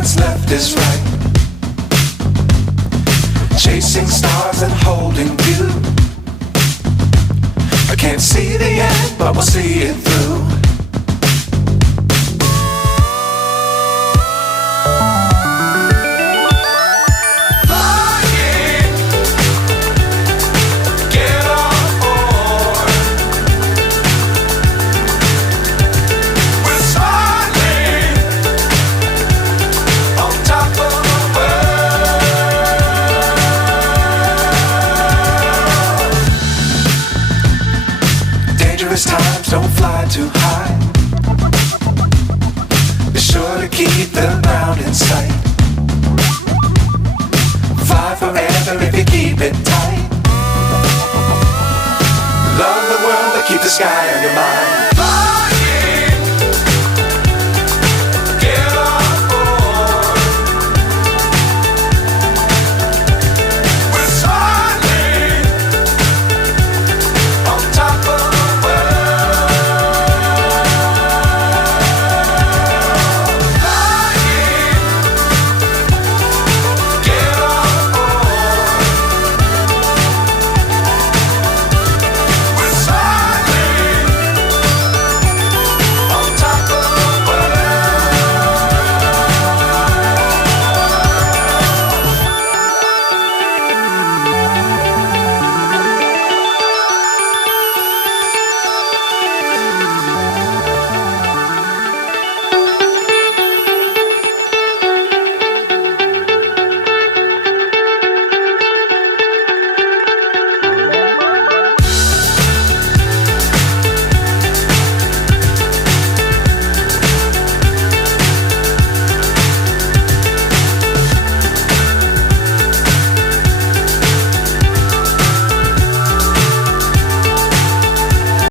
what's left is right. Chasing stars and holding you. I can't see the end, but we'll see it through. Times don't fly too high. Be sure to keep the ground in sight. Fly forever if you keep it tight. Love the world but keep the sky on your mind.